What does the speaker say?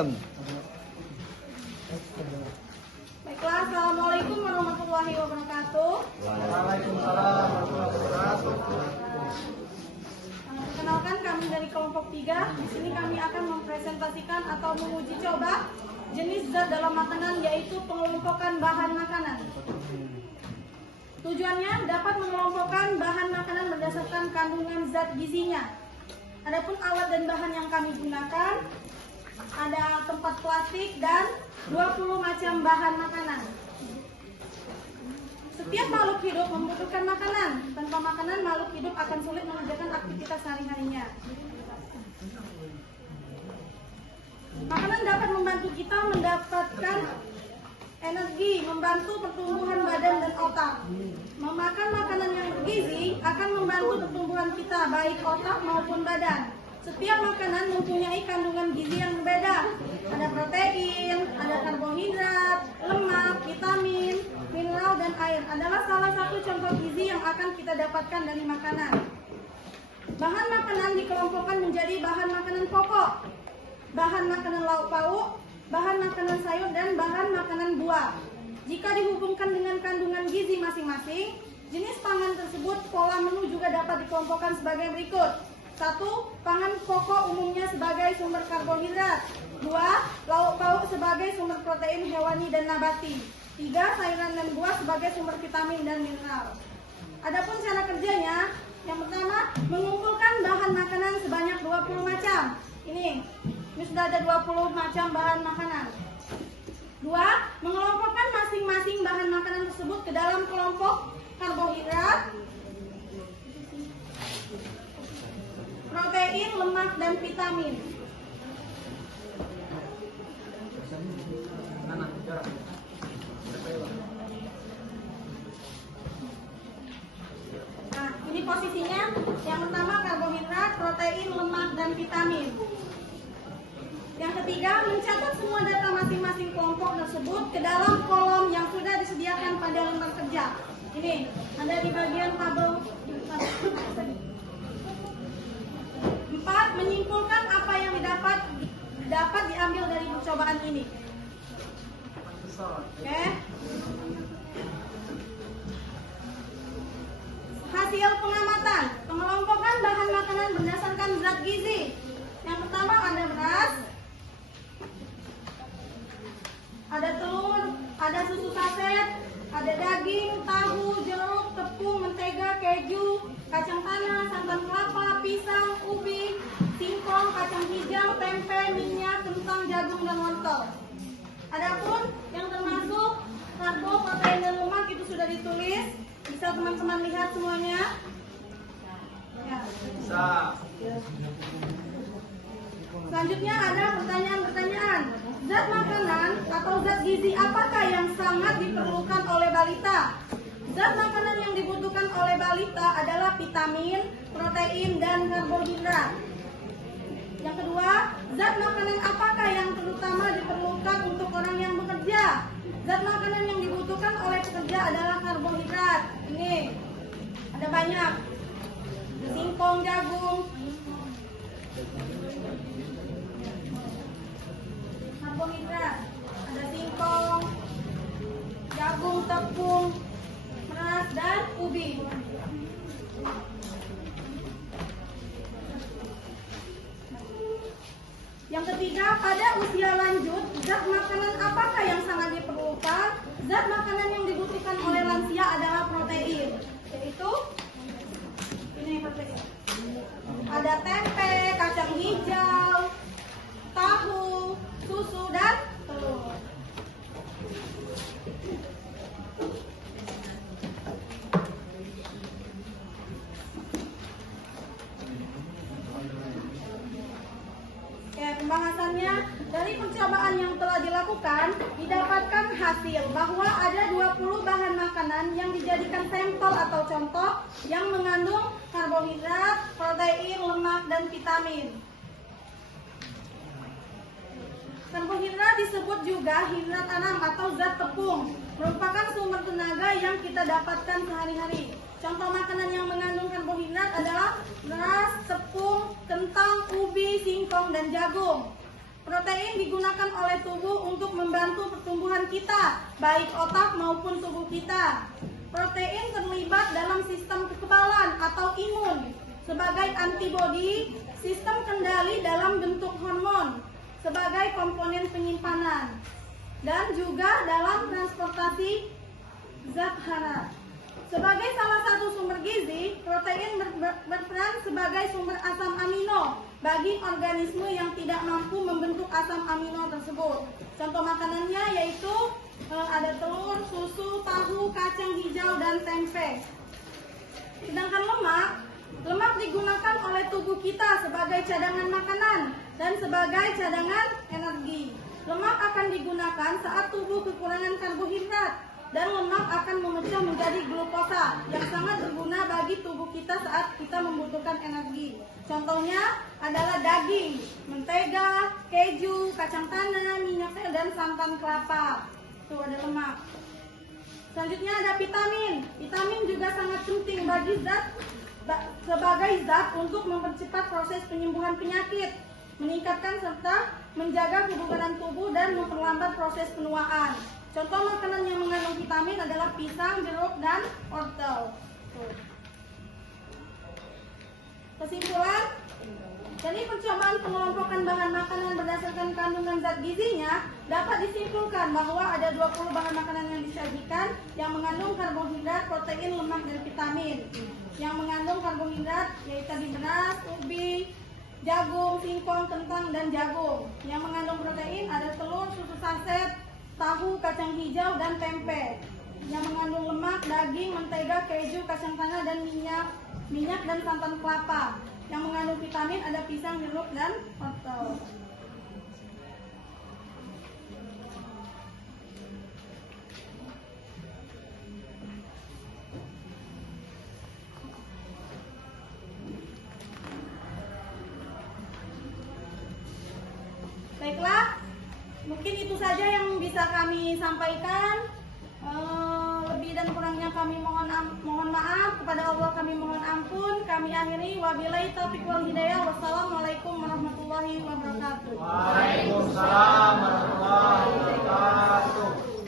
Hasan. Baiklah, assalamualaikum warahmatullahi wabarakatuh. Waalaikumsalam warahmatullahi wabarakatuh. Perkenalkan, kami dari kelompok 3. Di sini kami akan mempresentasikan atau menguji coba jenis zat dalam makanan, yaitu pengelompokan bahan makanan. Tujuannya dapat mengelompokkan bahan makanan berdasarkan kandungan zat gizinya. Adapun alat dan bahan yang kami gunakan ada tempat plastik dan 20 macam bahan makanan. Setiap makhluk hidup membutuhkan makanan. Tanpa makanan, makhluk hidup akan sulit mengerjakan aktivitas sehari-harinya. Makanan dapat membantu kita mendapatkan energi, membantu pertumbuhan badan dan otak. Memakan makanan yang bergizi akan membantu pertumbuhan kita, baik otak maupun badan. Setiap makanan mempunyai kandungan gizi yang berbeda. Ada protein, ada karbohidrat, lemak, vitamin, mineral, dan air. Adalah salah satu contoh gizi yang akan kita dapatkan dari makanan. Bahan makanan dikelompokkan menjadi bahan makanan pokok, bahan makanan lauk pauk, bahan makanan sayur, dan bahan makanan buah. Jika dihubungkan dengan kandungan gizi masing-masing, jenis pangan tersebut, pola menu juga dapat dikelompokkan sebagai berikut. 1. Pangan pokok umumnya sebagai sumber karbohidrat. 2. Lauk pauk sebagai sumber protein hewani dan nabati. 3. Sayuran dan buah sebagai sumber vitamin dan mineral. Adapun cara kerjanya, yang pertama, mengumpulkan bahan makanan sebanyak 20 macam. Ini sudah ada 20 macam bahan makanan. 2. Mengelompokkan masing-masing bahan makanan tersebut ke dalam kelompok karbohidrat, protein, lemak, dan vitamin. Nah, ini posisinya. Yang pertama karbohidrat, protein, lemak, dan vitamin. Yang ketiga, mencatat semua data masing-masing kelompok tersebut ke dalam kolom yang sudah disediakan pada lembar kerja. Ini ada di bagian tabel. 4. Menyimpulkan apa yang dapat diambil dari percobaan ini. Oke. Hasil pengamatan, pengelompokan bahan makanan berdasarkan zat gizi. Yang pertama ada beras, ada telur, ada susu saset, ada daging, tahu, jeruk, tepung, mentega, keju, kacang tanah, santan kelapa, pisang, ubi, singkong, kacang hijau, tempe, minyak, kentang, jagung, dan wortel. Adapun yang termasuk karbo, protein, dan lemak itu sudah ditulis. Bisa teman-teman lihat semuanya? Ya. Bisa. Selanjutnya ada pertanyaan-pertanyaan. Zat makanan atau zat gizi apakah yang sangat diperlukan oleh balita? Zat makanan yang dibutuhkan oleh balita adalah vitamin, protein, dan karbohidrat. Yang kedua, zat makanan apakah yang terutama diperlukan untuk orang yang bekerja? Zat makanan yang dibutuhkan oleh pekerja adalah karbohidrat. Ini ada banyak. Singkong, jagung, karbohidrat, ada singkong, jagung, tepung, beras, dan ubi. Yang ketiga, pada usia lanjut, zat makanan apakah yang sangat diperlukan? Zat makanan yang dibutuhkan oleh lansia adalah protein, yaitu ini protein. Ada tempe, kacang hijau, tahu, susu, dan telur. Pembahasannya, dari percobaan yang telah dilakukan, didapatkan hasil bahwa ada 20 bahan makanan yang dijadikan sampel atau contoh yang mengandung karbohidrat, protein, lemak, dan vitamin. Karbohidrat disebut juga hidrat alam atau zat tepung, merupakan sumber tenaga yang kita dapatkan sehari-hari. Contoh makanan yang mengandung karbohidrat adalah beras, tepung, kentang, ubi, singkong, dan jagung. Protein digunakan oleh tubuh untuk membantu pertumbuhan kita, baik otak maupun tubuh kita. Protein terlibat dalam sistem kekebalan atau imun sebagai antibodi, sistem kendali dalam bentuk hormon sebagai komponen penyimpanan, dan juga dalam transportasi zat hara. Sebagai salah satu sumber gizi, protein berperan sebagai sumber asam amino bagi organisme yang tidak mampu membentuk asam amino tersebut. Contoh makanannya yaitu ada telur, susu, tahu, kacang hijau, dan tempe. Sedangkan lemak digunakan oleh tubuh kita sebagai cadangan makanan dan sebagai cadangan energi. Lemak akan digunakan saat tubuh kekurangan karbohidrat, dan lemak akan memecah menjadi glukosa yang sangat berguna bagi tubuh kita saat kita membutuhkan energi. Contohnya adalah daging, mentega, keju, kacang tanah, minyak sayur, dan santan kelapa. Itu ada lemak. Selanjutnya ada vitamin. Vitamin juga sangat penting sebagai zat untuk mempercepat proses penyembuhan penyakit, meningkatkan serta menjaga kebugaran tubuh dan memperlambat proses penuaan. Contoh makanan yang mengandung vitamin adalah pisang, jeruk, dan wortel. Kesimpulan, jadi percobaan pengelompokan bahan makanan berdasarkan kandungan zat gizinya dapat disimpulkan bahwa ada 20 bahan makanan yang disajikan yang mengandung karbohidrat, protein, lemak, dan vitamin. Yang mengandung karbohidrat yaitu tadi beras, ubi, jagung, singkong, kentang, dan jagung. Yang mengandung protein ada telur, susu saset, tahu, kacang hijau, dan tempe. Yang mengandung lemak, daging, mentega, keju, kacang tanah, dan minyak dan santan kelapa. Yang mengandung vitamin ada pisang, jeruk, dan wortel. Baiklah, mungkin itu saja yang bisa kami sampaikan. Lebih dan kurangnya kami mohon maaf. Kepada Allah kami mohon ampun. Kami akhiri, wabillahi taufiq wal hidayah. Wassalamualaikum warahmatullahi wabarakatuh. Waalaikumsalam warahmatullahi wabarakatuh.